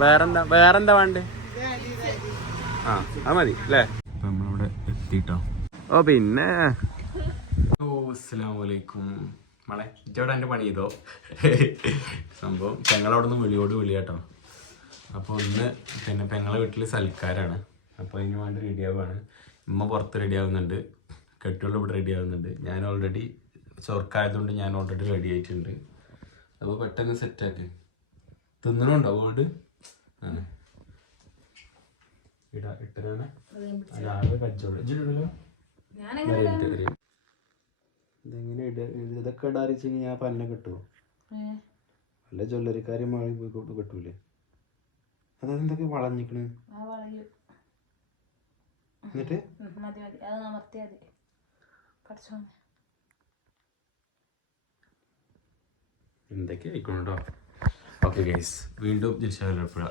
വേറെന്താ വേറെന്താ വേണ്ടേ? ആ അത് മതി അല്ലേ? ഇപ്പൊ നമ്മളിവിടെ എത്തിട്ടോ. ഓ പിന്നെ. ഓ അസ്സലാമലൈക്കും. മളെ ഇച്ചോടെ എന്റെ പണി ചെയ്തോ? സംഭവം പെങ്ങളവിടെ നിന്ന് വിളിയോട് വിളിയാട്ടോ. അപ്പോൾ ഒന്ന് പിന്നെ പെങ്ങളെ വീട്ടിൽ സൽക്കാരാണ്. അപ്പോൾ അതിന് വേണ്ടി റെഡി ആവുകയാണ് ഉമ്മ പുറത്ത് റെഡി ആവുന്നുണ്ട്. കെട്ടുള്ള ഇവിടെ റെഡി ആവുന്നുണ്ട്. ഞാൻ ഓൾറെഡി ചൊർക്കായതുകൊണ്ട് ഞാൻ ഓൾറെഡി റെഡി ആയിട്ടുണ്ട്. അപ്പോൾ പെട്ടെന്ന് സെറ്റാക്കി തിന്നണുണ്ടോ വീട്? ഇടാ ഇട്ടരാണ് ഇതെങ്ങനെ ഇട ഇതൊക്കെ ഇടാറിച്ചെങ്കിൽ ഞാൻ പന്ന കിട്ടുമോ അല്ല ജ്വല്ലറിക്കാരി മാറി പോയി കിട്ടൂലേ. അതായത് എന്തൊക്കെ വളഞ്ഞിക്കണ്? എന്നിട്ട്? എന്തൊക്കെ ആയിക്കോട്ടോ ഓക്കെ ഗൈസ് വീണ്ടും തിരിച്ചവരപ്പുഴ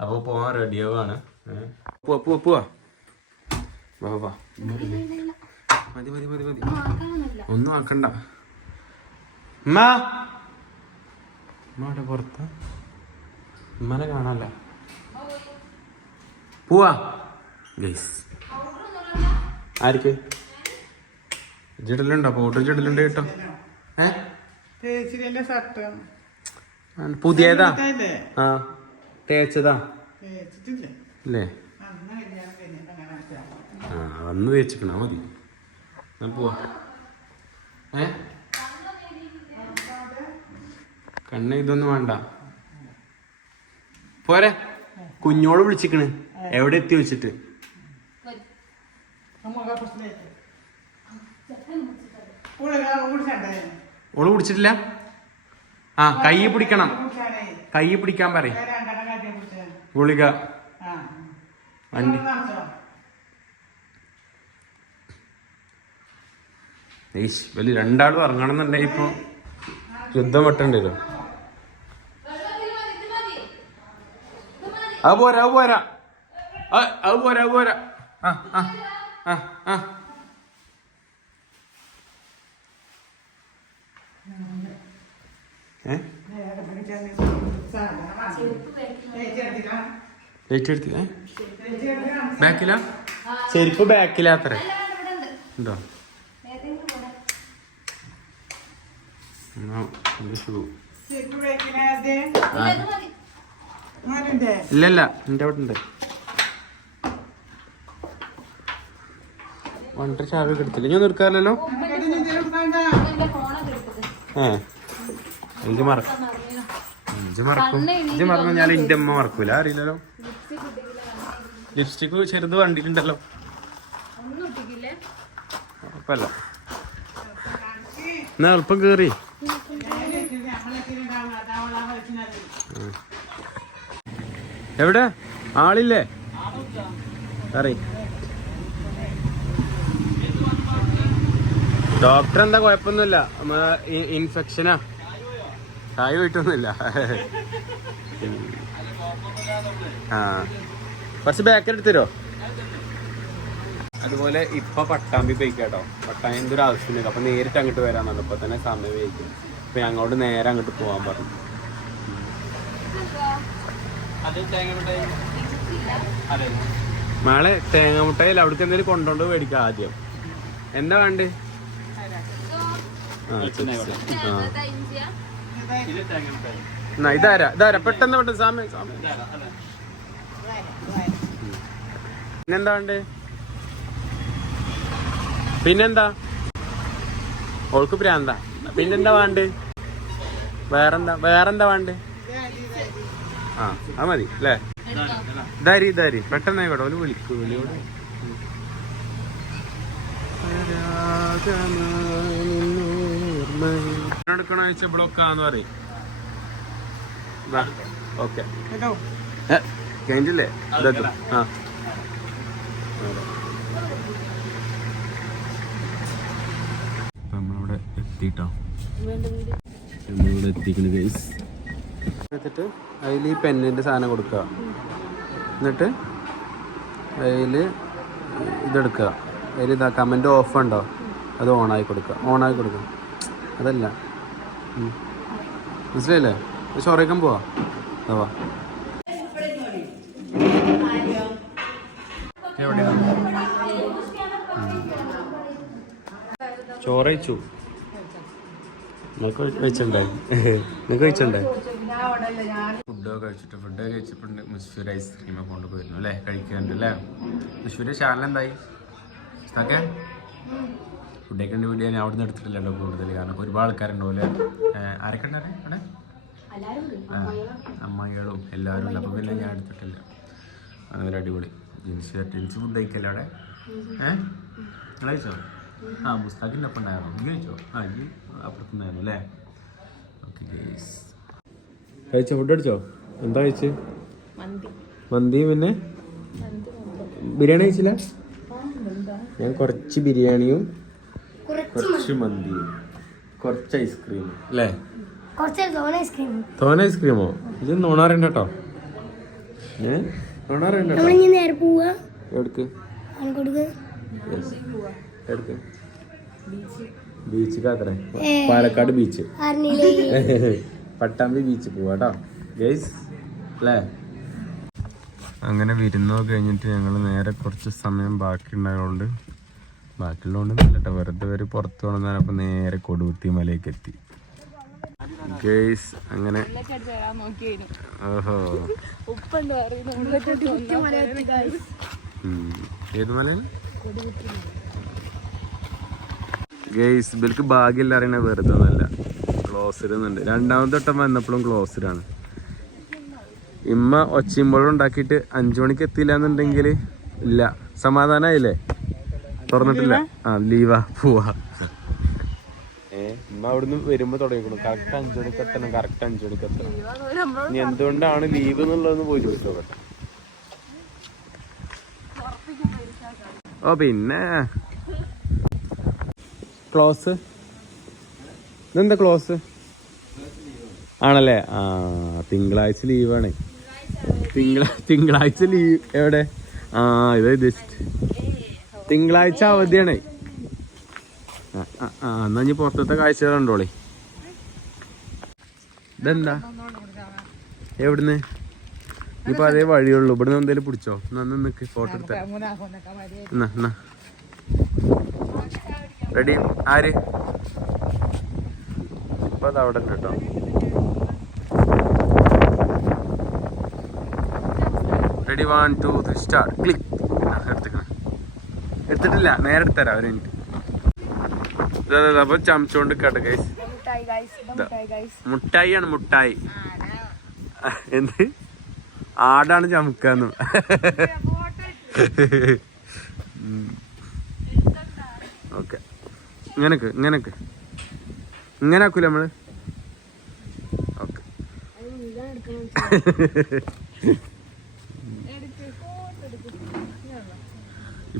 അപ്പോൾ പോവാൻ റെഡിയാവാണ് പോവാ പോവാ പോവാ. വാ വാ മതി മതി മതി മതി. ഒന്നും ആക്കണ്ട. പുറത്ത്. ഉമ്മനെ കാണാല്ല? പോവാ. ഗൈസ്. ആർക്ക്? ജിടലുണ്ടോ പൗഡർ ജിടലുണ്ട് കേട്ടോ. ഏ? തേച്ചിരിന്റെ ഷർട്ട് ആ, പുതിയതാ? ആ തേച്ചതാ. അല്ലേ. ആ വന്ന് തേച്ചിക്കണ മതി. പോവാ. ഏ? കണ്ണ് ഇതൊന്നും വേണ്ട. പോരെ. കുഞ്ഞോട് വിളിച്ചിക്കണ്. എവിടെ എത്തി വെച്ചിട്ട്? ഓൾ കുടിച്ചിട്ടില്ല ആ കൈ പിടിക്കണം. കൈ പിടിക്കാൻ പറ രണ്ടെണ്ണം കാട്ടിയെ കുടിച്ചേ ഗുളിക. വണ്ടി വലിയ രണ്ടാളും ഇറങ്ങണം എന്നുണ്ടെങ്കിൽ ഇപ്പൊ യുദ്ധം വെട്ടേണ്ടി വരും. അത് പോരാ അത് പോരാ. അത് പോരാ അത് പോരാ. ആ ആ ആ ആ ഏ നേരെ പിടിച്ചാൽ സാധനം വാങ്ങി. തേച്ച് എടുത്തില്ല. ലേറ്റ് എടുത്തില്ല. ബാക്കിലാ? ചെരുപ്പ് ബാക്കിലാത്ര ഉണ്ടോ? ഇല്ലല്ല എന്റെ അവിടെ ഉണ്ട് വണ്ടർ ചാവി എടുത്തില്ല ഞാൻ നിർക്കാറില്ലല്ലോ ഏ. എനിക്ക് മറക്കും. ഇഞ്ച് മറക്കും. ഇഞ്ച് മറന്നു ഞാൻ എന്റെ അമ്മ മറക്കൂല അറിയില്ലല്ലോ. ലിപ്സ്റ്റിക് ചെറുത് വണ്ടിയിലുണ്ടല്ലോ എന്നാ എളുപ്പം കേറി. എവിടെ? ആളില്ലേ? അറി ഡോക്ടർ എന്താ കുഴപ്പമൊന്നുമില്ല. ഇൻഫെക്ഷനാ. കായ് പോയിട്ടൊന്നുമില്ല ആ. കുറച്ച് ബേക്കറി എടുത്തരോ അതുപോലെ ഇപ്പൊ പട്ടാമ്പി പോയിക്കാട്ടോ പട്ടാമ്പി എന്തൊരു ആവശ്യമില്ല. അപ്പൊ നേരിട്ട് അങ്ങോട്ട് വരാന്നാണ്. ഇപ്പൊ തന്നെ സമയം വൈകും അപ്പൊ ഞങ്ങളോട് നേരെ അങ്ങോട്ട് പോവാൻ പറഞ്ഞു. മാളെ തേങ്ങ മുട്ടായി അവിടേക്ക് എന്തെങ്കിലും കൊണ്ടോണ്ട് മേടിക്കാം ആദ്യം. എന്താ വേണ്ടേ. ആ. എന്നാ, ഇതാരാ? ഇതാരാ? പെട്ടെന്ന് പെട്ടെന്ന് സാമേ സാമേ. പിന്നെന്താ ഉണ്ട് പിന്നെന്താ? ഓൾക്ക് പ്രാന്താ. പിന്നെന്താ വേണ്ട? വേറെന്താ? വേറെന്താ വേണ്ട? ആ അത് മതി അല്ലേ? ഇതാരി ഇതാരി. പെട്ടെന്ന് ആയിക്കോട്ടെ ഒരു വിളിക്കൂ വിളിയോട്. എടുക്കണ വെച്ച ബ്ലോക്കാന്ന് പറയും. ഓക്കെ കഴിഞ്ഞില്ലേ ആ. നമ്മളിവിടെ എത്തിട്ടോ? നമ്മളിവിടെ എത്തിക്കണ് ഗൈസ് എടുത്തിട്ട് അതിൽ ഈ പെന്നിന്റെ സാധനം കൊടുക്കുക. എന്നിട്ട് അതിൽ ഇതെടുക്കുക. അതിൽ ഇതാ കമന്റ് ഓഫ് ഉണ്ടോ? അത് ഓണായി കൊടുക്കുക. ഓണായി കൊടുക്കുക അതല്ല. മനസ്സിലായില്ലേ? ചോറേക്കാൻ പോവാ. വാ. ചോറയച്ചു നിങ്ങൾക്ക് വെച്ചിട്ടുണ്ടായി നിങ്ങൾക്ക് വെച്ചിട്ടുണ്ടായി ഫുഡൊക്കെ കഴിച്ചിട്ട് ഫുഡൊക്കെ കഴിച്ചിട്ടുണ്ട്. മുസ്ഫിർ ഐസ്ക്രീമൊക്കെ കൊണ്ട് പോയിരുന്നു അല്ലേ? കഴിക്കുന്നുണ്ട് അല്ലേ? മുസ്ഫിന്റെ ചാനൽ എന്തായി ഓക്കെ ഫുഡ് കഴിക്കേണ്ട വീഡിയോ ഞാൻ അവിടെ നിന്ന് എടുത്തിട്ടില്ലല്ലോ കൂടുതൽ. കാരണം ഒരുപാട് ആൾക്കാരുണ്ടാവും അല്ലേ ഏഹ് ആരൊക്കെ ഉണ്ടായിരുന്നു അവിടെ? അമ്മായികളും എല്ലാവരും ഉണ്ട്. അപ്പം പിന്നെ ഞാൻ എടുത്തിട്ടില്ല. അതൊരു അടിപൊളി ജിൻസ് ജിൻസ് ഫുഡ് കഴിക്കല്ലേ അവിടെ? ഏഹ് നിങ്ങൾ കഴിച്ചോ? ആ മുസ്താഖിന്റെ ഒപ്പം ഉണ്ടായിരുന്നു? നീ കഴിച്ചോ? ആ ഈ അപ്പുറത്തുനിന്നായിരുന്നു അല്ലേ? ഓക്കെ കഴിച്ചോ? ഫുഡ് അടിച്ചോ? എന്താ കഴിച്ച്? മന്തി. പിന്നെ? ബിരിയാണി കഴിച്ചില്ല? ഞാൻ കുറച്ച് ബിരിയാണിയും കുറച്ച് മന്തി. കുറച്ച് ഐസ്ക്രീം അല്ലേ തോനെ ഐസ്ക്രീം തോന ഐസ്ക്രീമോ ഇത് നോണാറുണ്ട് കേട്ടോ. നോണാറുണ്ട് കൊടുക്കുക എവിടേക്ക്? ബീച്ച് കാത്തറ പാലക്കാട് ബീച്ച്. പട്ടാമ്പി ബീച്ച് പോവാട്ടോ ഗൈസ് അല്ലേ അങ്ങനെ വിരുന്നോ കഴിഞ്ഞിട്ട് ഞങ്ങൾ നേരെ കുറച്ച് സമയം ബാക്കി ഉണ്ടായതുകൊണ്ട് ബാക്കിയുള്ളതുകൊണ്ട് കേട്ടോ വെറുതെ ഒരു പുറത്ത് പോകണമെന്നാണ് അപ്പം നേരെ കൊടുകുത്തി മലയൊക്കെ എത്തി. ഗൈസ് അങ്ങനെ ഓഹോ. ഏത് മലയാണ്? ഗെയ്സ് ഇവർക്ക് ഭാഗ്യമില്ല അറിയണ വെറുതെ ഒന്നല്ല ക്ലോസ്ഡ് എന്നുണ്ട് രണ്ടാമത്തെ വട്ടം വന്നപ്പോഴും ക്ലോസ്ഡ് ആണ്. ഇമ്മ ഒച്ചയുമ്പോഴും ഉണ്ടാക്കിയിട്ട് അഞ്ചു മണിക്ക് എത്തിയില്ല എന്നുണ്ടെങ്കിൽ ഇല്ല. സമാധാനായില്ലേ? തുറന്നിട്ടില്ല. ആ ലീവാ പോവാ. അവിടുന്ന് വരുമ്പോ തുടങ്ങിക്കണം. കറക്റ്റ് അഞ്ചു മണിക്ക് എത്തണം കറക്റ്റ് അഞ്ചു മണിക്ക് എത്തണം. ഇനി എന്തുകൊണ്ടാണ് ലീവ് എന്നുള്ളതെന്ന് പോയി ചോദിച്ചു ഓ പിന്നെ. ക്ലോസ്. ഇതെന്താ ക്ലോസ്? ആണല്ലേ? ആ തിങ്കളാഴ്ച ലീവാണ് തിങ്കള തിങ്കളാഴ്ച ലീവ് എവിടെ? ആ ഇത് ജസ്റ്റ് തിങ്കളാഴ്ച അവധിയാണ്. എന്നാ ഇനി പുറത്തത്തെ കാഴ്ച കണ്ടോളി. ഇതെന്താ? എവിടുന്ന്? ഇപ്പൊ അതേ വഴിയുള്ളൂ. ഇവിടുന്ന് എന്തേലും പിടിച്ചോ? നന്ന് നിക്ക് ഫോട്ടോ എടുത്ത റെഡി ആര്? ഇപ്പൊ അത് അവിടെ കേട്ടോ. Ready one two three star click എടുത്തിട്ടില്ല. നേരെ തരാം ഒരു മിനിറ്റ് അപ്പൊ ചമച്ചോണ്ട് കേട്ടോ ഗൈസ് മുട്ടായി ഗൈസ് മുട്ടായി ഗൈസ് മുട്ടായി. ആണ് മുട്ടായി എന്ത്? ആടാണ് ചമക്കാന്ന്. ഓക്കെ. ഇങ്ങനക്ക് ഇങ്ങനക്ക്. ഇങ്ങനെ ആക്കൂല നമ്മൾ? ഓക്കെ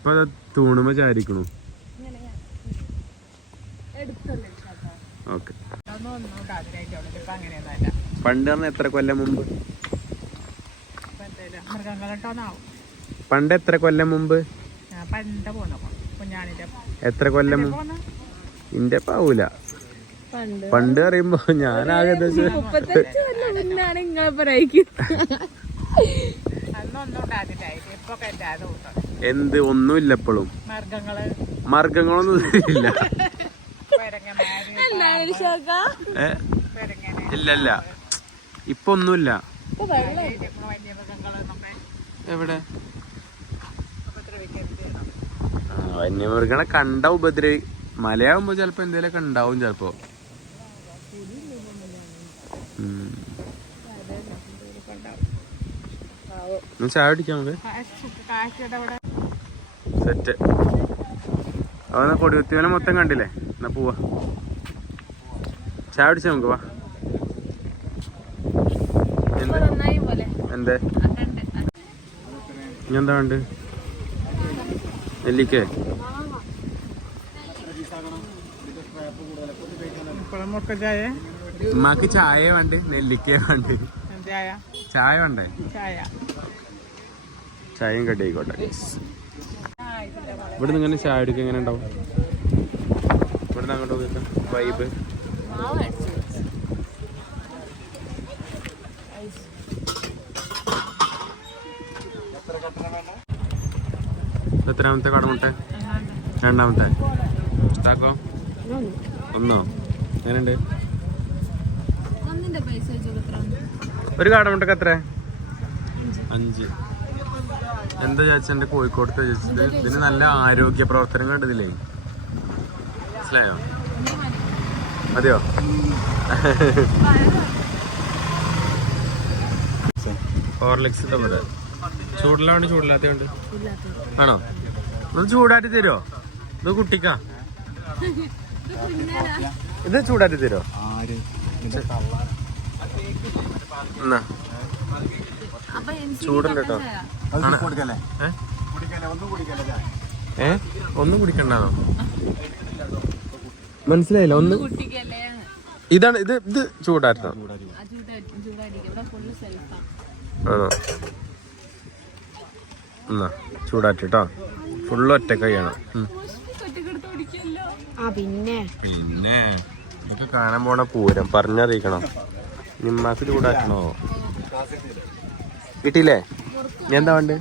ഇപ്പൊ ദാ തൂണുമ്പോ ചാരിക്കണു. ഓക്കെ. പണ്ട് എത്ര കൊല്ലം മുമ്പ്? പണ്ട് എത്ര കൊല്ലം മുമ്പ്? ഞാൻ എത്ര കൊല്ലം ഇന്റെ പാവൂല പണ്ട് പറയുമ്പോ മുന്നാണ് നിങ്ങളെ പറയിക്കും എന്ത് ഒന്നുമില്ല എപ്പോഴും മൃഗങ്ങൾ മാർഗങ്ങളൊന്നും ഇല്ല. ഇല്ല ഇല്ല. ഇപ്പൊ ഒന്നുമില്ല എവിടെ? വന്യമൃഗങ്ങളെ കണ്ട ഉപദ്രവി മലയാകുമ്പോ ചെലപ്പോ എന്തേലൊക്കെ ഉണ്ടാവും ചെലപ്പോ. ചായ പിടിക്കാം നമുക്ക് സെറ്റ് അതൊന്ന് കൊടികുത്തിവനെ മൊത്തം കണ്ടില്ലേ? എന്നാ പോവാ. ചായ പിടിച്ച നമുക്ക് വാ. എന്ത്? എന്തേ? ഉണ്ട് നെല്ലിക്കേ. ഉമ്മാക്ക് ചായ വേണ്ട? നെല്ലിക്ക വേണ്ട? ചായ? വേണ്ടേ? ചായ. ചായയും കട്ടിക്കോട്ടെ ആയിക്കോട്ടെ ഇവിടുന്ന് ഇങ്ങനെ ചായ എടുക്കുക എങ്ങനെ ഉണ്ടാവും? ഇവിടുന്ന് അങ്ങോട്ട് നോക്കാം വൈബ് എത്രാമത്തെ കടമുട്ട? രണ്ടാമത്തെ. ഇഷ്ടാക്കോ ഒന്നോ? എങ്ങനെയുണ്ട്? ഒരു കടമുട്ടക്ക് എത്ര അഞ്ച്. എന്താ ചേച്ചി എന്റെ കോഴിക്കോട്ടത്തെ ചേച്ചി ഇതിന് നല്ല ആരോഗ്യ പ്രവർത്തനങ്ങൾ ഉണ്ട് ഇതിലേ മനസ്സിലായോ? അതെയോ ഹോർലിക്സ് തന്നത് ചൂടിലാണ് ചൂടില്ലാത്തതുണ്ട് ആണോ? ഒന്ന് ചൂടാറ്റി തരുമോ ഇത് കുട്ടിക്കാ. ഇത് ചൂടാറ്റി തരുമോ ചൂടുണ്ട് കേട്ടോ ഏ? ഒന്നും കുടിക്കണ്ടോ മനസ്സിലായില്ല ഒന്ന് ഇതാണ് ഇത് ഇത് ചൂടാറ്റോ ആ ചൂടാ ചൂടായിരിക്കും. ഇവിടെ ഫുള്ള് സെൽഫാണ് ആണോ? എന്നാ ചൂടാറ്റിട്ടോ ഫുള്ള് ഒറ്റ കൈയാണ്. പിന്നെ. ഇതൊക്കെ കാണാൻ പോണ പൂരം. പറഞ്ഞറിയിക്കണം. നിമ്മാക്ക് ചൂടാക്കണോ? കിട്ടിയില്ലേ ഇനി എന്താ വേണ്ട?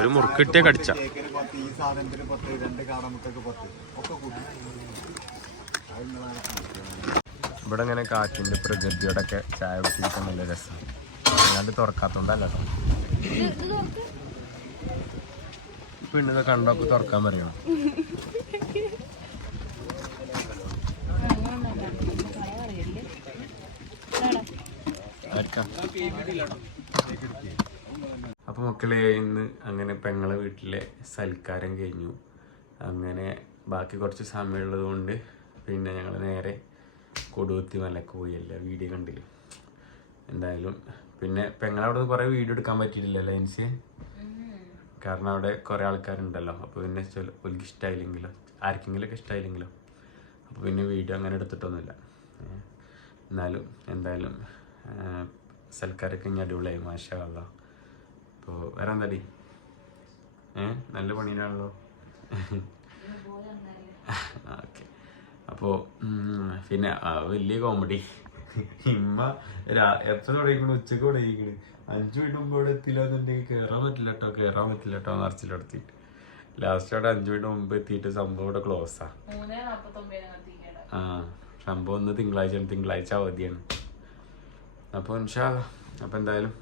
ഒരു മുറുക്കിട്ടിയ കടിച്ച. ഇവിടെ ഇങ്ങനെ കാറ്റിന്റെ പ്രകൃതിയോടെ ഒക്കെ ചായ കുടിക്കാൻ നല്ല രസം. അല്ലാണ്ട് തുറക്കാത്തോണ്ടല്ല പിന്നെ പെണ്ണിനെ കണ്ടപ്പോ തുറക്കാൻ പറയണം. ആർക്കാ? അപ്പൊ മക്കളെ ഇന്ന് അങ്ങനെ പെങ്ങളെ വീട്ടിലെ സൽക്കാരം കഴിഞ്ഞു അങ്ങനെ ബാക്കി കുറച്ച് സമയമുള്ളത് കൊണ്ട് പിന്നെ ഞങ്ങൾ നേരെ കൊടുവത്തി മലക്ക് പോയല്ല വീഡിയോ കണ്ടില്ല എന്തായാലും പിന്നെ പെങ്ങളവിടെ നിന്ന് കുറേ വീഡിയോ എടുക്കാൻ പറ്റിയിട്ടില്ലല്ലോ എനിക്ക് കാരണം അവിടെ കുറേ ആൾക്കാരുണ്ടല്ലോ അപ്പോൾ പിന്നെ ഒലിക്ക് ഇഷ്ടമായില്ലെങ്കിലോ ആർക്കെങ്കിലുമൊക്കെ ഇഷ്ടമായില്ലെങ്കിലോ അപ്പോൾ പിന്നെ വീഡിയോ അങ്ങനെ എടുത്തിട്ടൊന്നുമില്ല. എന്നാലും എന്തായാലും സൽക്കാരൊക്കെ ഇനി അടിപൊളിയായി മാഷാ അല്ല അപ്പോൾ വേറെ എന്താടി? ഏ? നല്ല പണിയിലാണല്ലോ. ഓക്കെ. അപ്പോൾ പിന്നെ ആ, വലിയ കോമഡി ഇമ്മ എത്ര തുടങ്ങിക്കണു? ഉച്ചയ്ക്ക് തുടങ്ങിക്കണ്. അഞ്ചു മിനിറ്റ് മുമ്പ് ഇവിടെ എത്തില്ല എന്നുണ്ടെങ്കിൽ കയറാൻ പറ്റില്ല കേട്ടോ കയറാൻ പറ്റില്ല കേട്ടോ നിറച്ചിലെടുത്തിട്ട് ലാസ്റ്റ് അവിടെ അഞ്ചു മിനിറ്റ് മുമ്പ് എത്തിയിട്ട് സംഭവം ഇവിടെ ക്ലോസാ ആ. സംഭവം ഒന്ന് തിങ്കളാഴ്ച തിങ്കളാഴ്ച അവധിയാണ്. അപ്പോൾ ഇൻഷാ അപ്പോൾ എന്തായാലും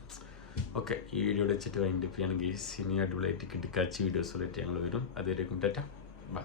ഓക്കെ ഈ വീഡിയോ വെച്ചിട്ട് വൈൻഡപ്പ് ചെയ്യണമെങ്കിൽ ഇനി അടിപൊളിയായിട്ട് വീഡിയോസ് ഞങ്ങൾ വരും. അതുവരെയും ടാറ്റ. ബൈ